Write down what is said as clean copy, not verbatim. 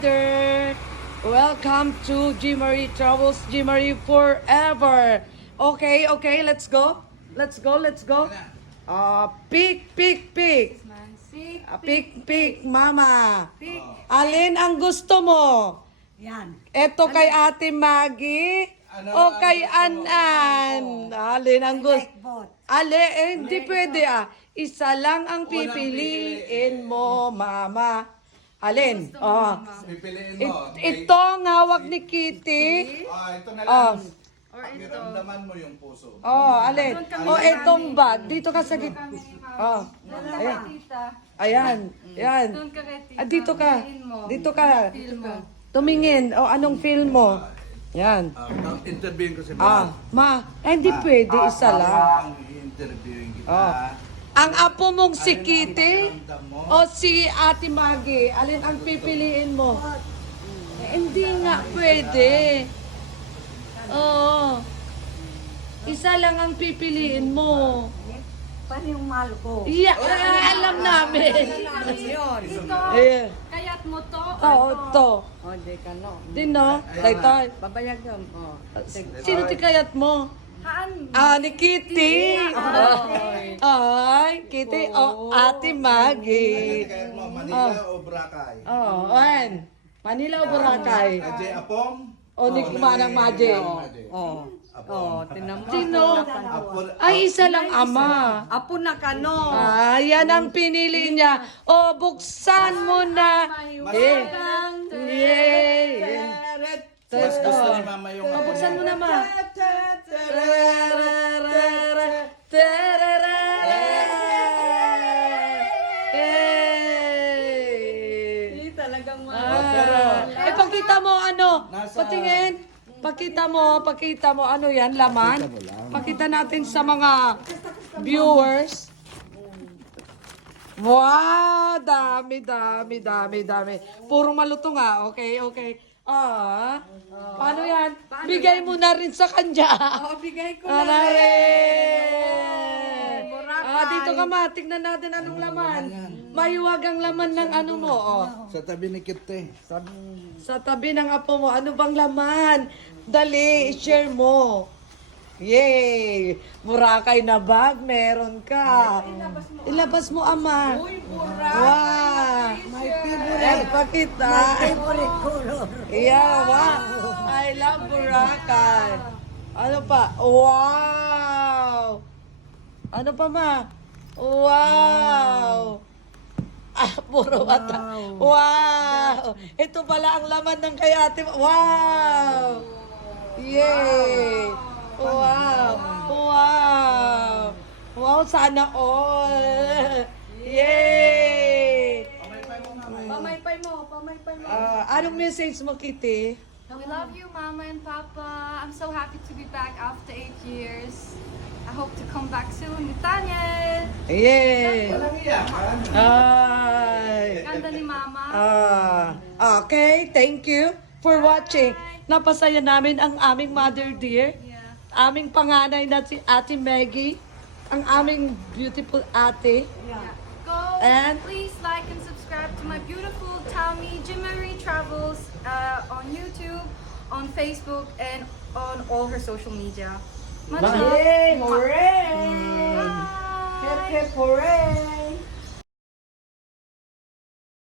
There. Welcome to G. Marie Travels, G. Marie Forever. Okay, let's go. Let's go. Pick. Pick, mama. Alin ang gusto mo? Yan. Ito kay Ate Maggie o kay An-An? Alin ang gusto? Both. Hindi pwede Isa lang ang pipiliin mo, mama. Alin? Pipiliin mo. Itong hawak ni Kitty. Ito na lang. Or ito. Pakiramdaman mo yung puso. Alin? Itong bag. Dito ka sa gitna. Ayan. Ayan. Doon ka kay tita. Dito ka. Piliin mo. Dito ka. Feel mo. Tumingin. Anong feel mo? Yan. Interviewin ko si Ma. Hindi pwede. Isa lang. Ang interviewin kita. Ang apo mong si Alin ang Kitty pakiramdam mo? o si Ate Maggie? Alin ang pipiliin mo? Hindi nga pwede. Oo. Isa lang ang pipiliin mo. Paano yung mahal ko? Alam namin. Ito. Eh. Kaya't mo to. To. O, di ka no. Din no? Taytay. Babayag yun. O. Sino tikayat mo? Haan. Ni Kitty. Ay, Kitty. Ate Maggie. Kaya mo, Manila o Boracay? Manila o Boracay? Ajay Apong? O ni Manang Maje? O, tinan mo. Sino? Apon. Ay, isa lang ama. Apo na ka no. Yan ang pinili niya. Buksan mo na. Yay! Mas gusto ni Mama yung Buksan mo na, ma. Talagang Pakita mo patingin. Pakita mo ano yan, laman. Pakita natin sa mga viewers. Wow, dami. Puro malutong Okay. Paano yan? Bigay mo na rin sa kanya. bigay ko Dito ka ma, tignan natin anong laman. Mahiwagang laman ng ano mo. Sa tabi ni Kitty. Sa tabi ng apo mo, ano bang laman? Dali, i-share mo. Yay! Boracay na bag, meron ka. Ilabas mo, ama. Uy, Wow! My favorite. Pakita. Favorite color. Yeah, wow. I love Boracay. Ano pa? Wow! Ano pa, ma? Wow! Puro bata. Wow! Ito pala ang laman ng kay ate. Wow! Yay! Wow, sana all! Yay! Pamaypay mo. Anong message mo, Kitty? We love you, Mama and Papa. I'm so happy to be back after 8 years. I hope to come back soon with Daniel. Yay! Walang iyakan. Ay! Ganda ni Mama. Okay, thank you for watching. Napasaya namin ang aming mother dear, Yeah. aming panganay na si Ate Maggie, ang aming beautiful ate. Go. And- Please like and subscribe to my beautiful Tommy G. Marie Travels on YouTube, on Facebook, and on all her social media. Much love. Yay! Hooray! Bye. Hip hip hooray!